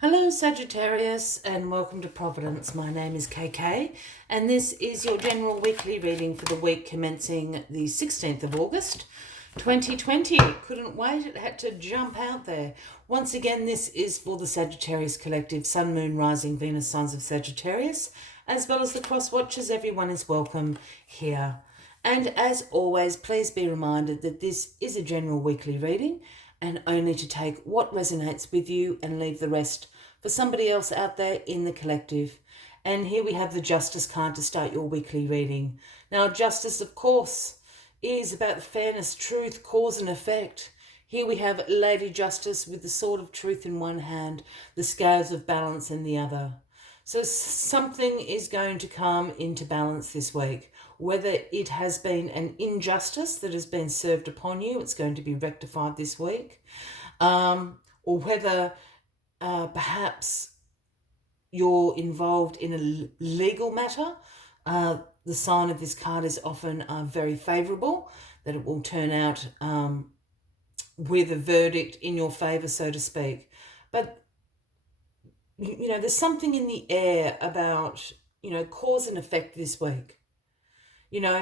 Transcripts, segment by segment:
Hello Sagittarius and welcome to Providence. My name is KK and this is your general weekly reading for the week commencing the 16th of August 2020. Couldn't wait, it had to jump out there. Once again, this is for the Sagittarius Collective, Sun, Moon, Rising, Venus, signs of Sagittarius, as well as the cross watchers. Everyone is welcome here. And as always, please be reminded that this is a general weekly reading and only to take what resonates with you and leave the rest for somebody else out there in the collective. And here we have the Justice card to start your weekly reading. Now, Justice, of course, is about fairness, truth, cause and effect. Here we have Lady Justice with the sword of truth in one hand, the scales of balance in the other. So something is going to come into balance this week. Whether it has been an injustice that has been served upon you, it's going to be rectified this week. Or whether perhaps you're involved in a legal matter. The sign of this card is often very favourable, that it will turn out with a verdict in your favour, so to speak. But, you know, there's something in the air about, you know, cause and effect this week. You know,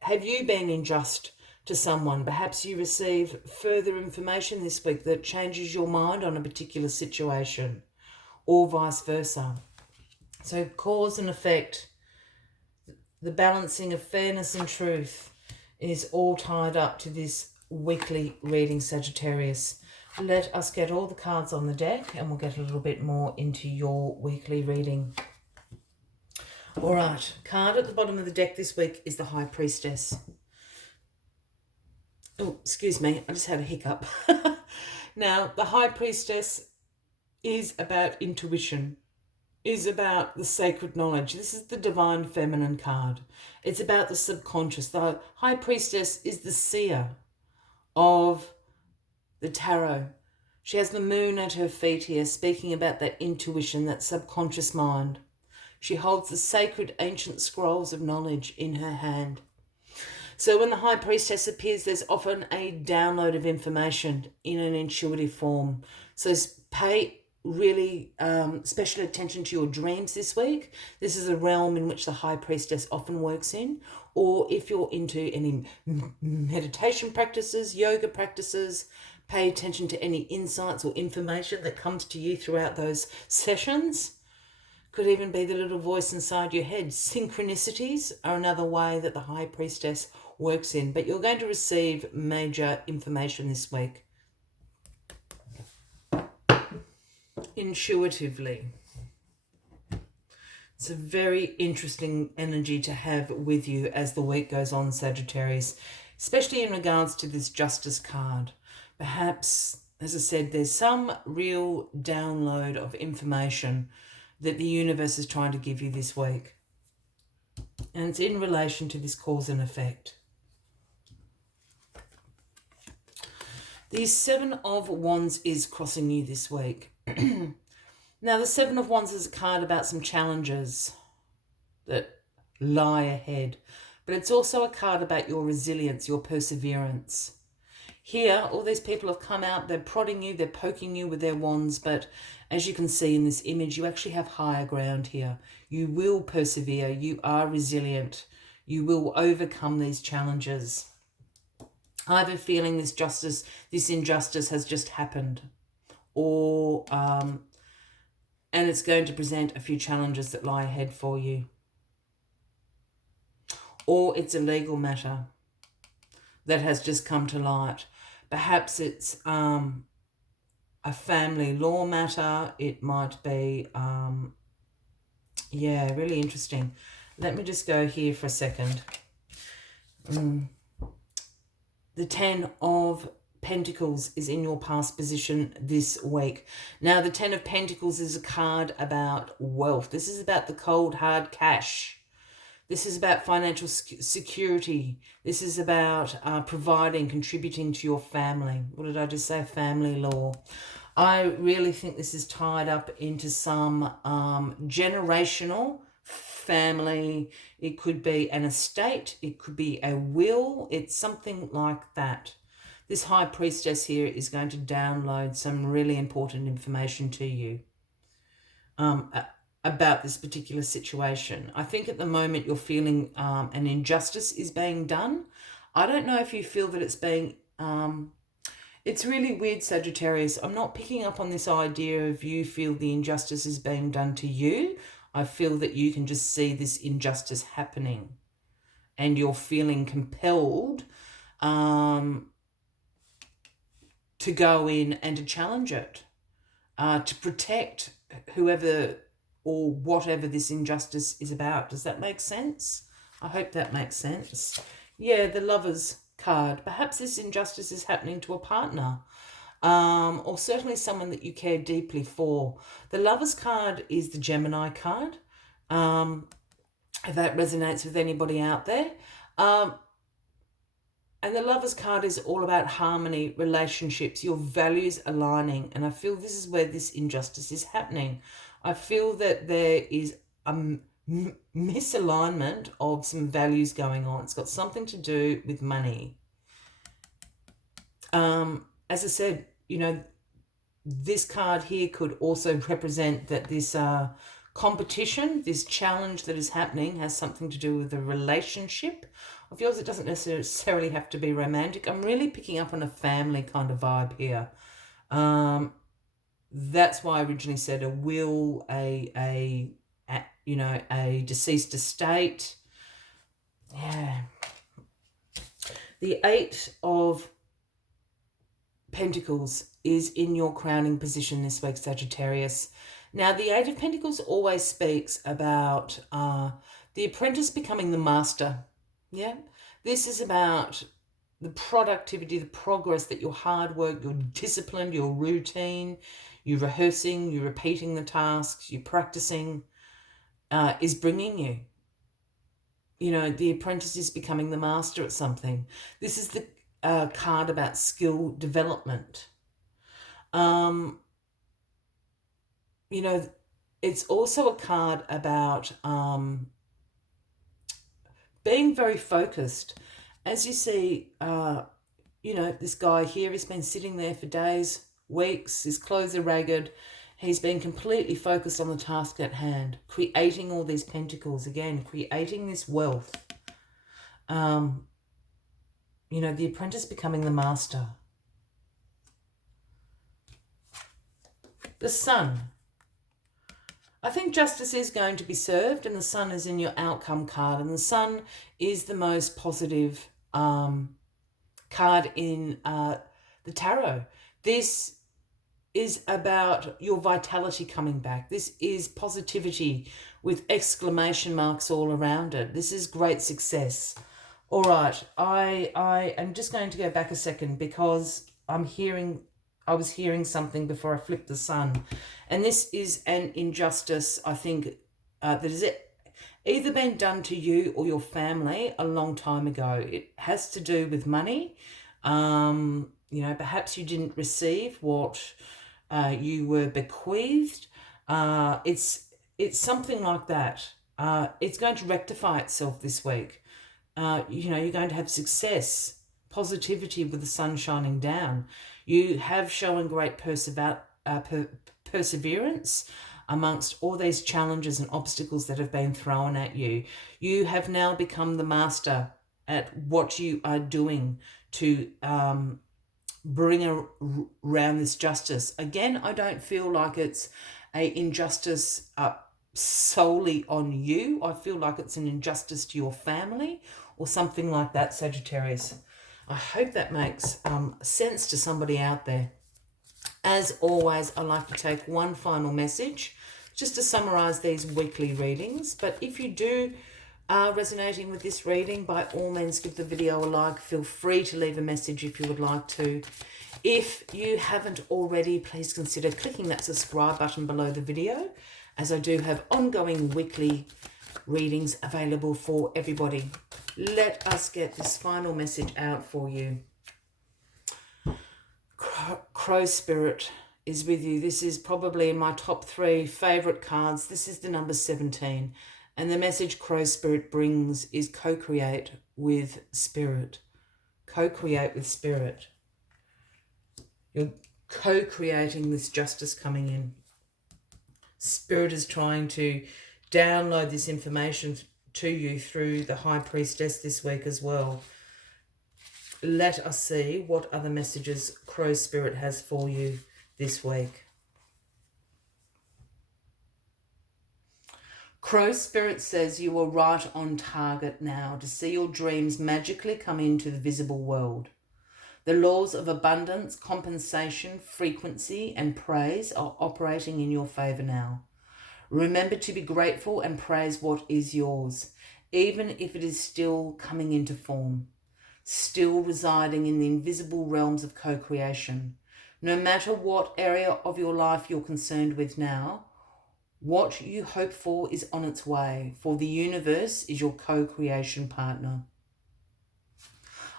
have you been unjust to someone? Perhaps you receive further information this week that changes your mind on a particular situation, or vice versa. So cause and effect, the balancing of fairness and truth is all tied up to this weekly reading, Sagittarius. Let us get all the cards on the deck and we'll get a little bit more into your weekly reading. All right, card at the bottom of the deck this week is the High Priestess. Oh, excuse me, I just had a hiccup. Now, the High Priestess is about intuition, is about the sacred knowledge. This is the Divine Feminine card. It's about the subconscious. The High Priestess is the seer of the tarot. She has the moon at her feet here, speaking about that intuition, that subconscious mind. She holds the sacred ancient scrolls of knowledge in her hand. So when the High Priestess appears, there's often a download of information in an intuitive form. So pay really special attention to your dreams this week. This is a realm in which the High Priestess often works in. Or if you're into any meditation practices, yoga practices, pay attention to any insights or information that comes to you throughout those sessions. Could even be the little voice inside your head. Synchronicities are another way that the High Priestess works in. But you're going to receive major information this week. Intuitively. It's a very interesting energy to have with you as the week goes on, Sagittarius. Especially in regards to this Justice card. Perhaps, as I said, there's some real download of information that the universe is trying to give you this week. And it's in relation to this cause and effect. The Seven of Wands is crossing you this week. Now, the Seven of Wands is a card about some challenges that lie ahead. But it's also a card about your resilience, your perseverance. Here, all these people have come out, they're prodding you, they're poking you with their wands, but as you can see in this image, you actually have higher ground here. You will persevere, you are resilient, you will overcome these challenges. I have a feeling this injustice has just happened, or and it's going to present a few challenges that lie ahead for you. Or it's a legal matter that has just come to light. Perhaps it's a family law matter. It might be, really interesting. Let me just go here for a second. The Ten of Pentacles is in your past position this week. Now, the Ten of Pentacles is a card about wealth. This is about the cold, hard cash. This is about financial security. This is about providing, contributing to your family. What did I just say? Family law. I really think this is tied up into some generational family. It could be an estate. It could be a will. It's something like that. This High Priestess here is going to download some really important information to you. about this particular situation. I think at the moment you're feeling an injustice is being done. I don't know if you feel that it's being... it's really weird, Sagittarius. I'm not picking up on this idea of you feel the injustice is being done to you. I feel that you can just see this injustice happening and you're feeling compelled to go in and to challenge it, to protect whoever or whatever this injustice is about. Does that make sense? I hope that makes sense. Yeah, the Lovers card. Perhaps this injustice is happening to a partner, or certainly someone that you care deeply for. The Lovers card is the Gemini card. If that resonates with anybody out there. And the Lovers card is all about harmony, relationships, your values aligning. And I feel this is where this injustice is happening. I feel that there is a misalignment of some values going on. It's got something to do with money. As I said, you know, this card here could also represent that this competition, this challenge that is happening has something to do with a relationship of yours. It doesn't necessarily have to be romantic. I'm really picking up on a family kind of vibe here. That's why I originally said a will, a you know, a deceased estate. Yeah. The 8 of Pentacles is in your crowning position this week, Sagittarius. Now, the 8 of Pentacles always speaks about the apprentice becoming the master. Yeah. This is about the productivity, the progress that your hard work, your discipline, your routine, you're rehearsing, you're repeating the tasks, you're practicing, is bringing you. You know, the apprentice is becoming the master at something. This is the card about skill development. You know, it's also a card about being very focused. As you see, you know, this guy here has been sitting there for days, weeks, his clothes are ragged. He's been completely focused on the task at hand, creating all these pentacles, again, creating this wealth. You know, the apprentice becoming the master. The Sun. I think justice is going to be served, and the Sun is in your outcome card. And the Sun is the most positive card in the tarot. This is about your vitality coming back. This is positivity with exclamation marks all around it. This is great success. All right, I am just going to go back a second because I was hearing something before I flipped the Sun. And this is an injustice, I think, that is either been done to you or your family a long time ago. It has to do with money. You know, perhaps you didn't receive what you were bequeathed. It's something like that. It's going to rectify itself this week. You know, you're going to have success, positivity with the sun shining down. You have shown great perseverance amongst all these challenges and obstacles that have been thrown at you. You have now become the master at what you are doing to bring around this justice. Again, I don't feel like it's an injustice solely on you. I feel like it's an injustice to your family or something like that, Sagittarius. I hope that makes sense to somebody out there. As always, I like to take one final message just to summarize these weekly readings. But if you do are resonating with this reading, by all means give the video a like. Feel free to leave a message if you would like to. If you haven't already, please consider clicking that subscribe button below the video, as I do have ongoing weekly readings available for everybody. Let us get this final message out for you. Crow Spirit is with you. This is probably in my top 3 favorite cards. This is the number 17. And the message Crow Spirit brings is co-create with Spirit. Co-create with Spirit. You're co-creating this justice coming in. Spirit is trying to download this information to you through the High Priestess this week as well. Let us see what other messages Crow Spirit has for you this week. Crow Spirit says you are right on target now to see your dreams magically come into the visible world. The laws of abundance, compensation, frequency, and praise are operating in your favour now. Remember to be grateful and praise what is yours, even if it is still coming into form, still residing in the invisible realms of co-creation. No matter what area of your life you're concerned with now, what you hope for is on its way, for the universe is your co-creation partner.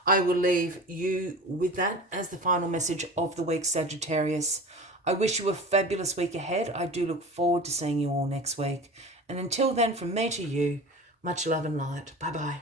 I will leave you with that as the final message of the week, Sagittarius. I wish you a fabulous week ahead. I do look forward to seeing you all next week. And until then, from me to you, much love and light. Bye-bye.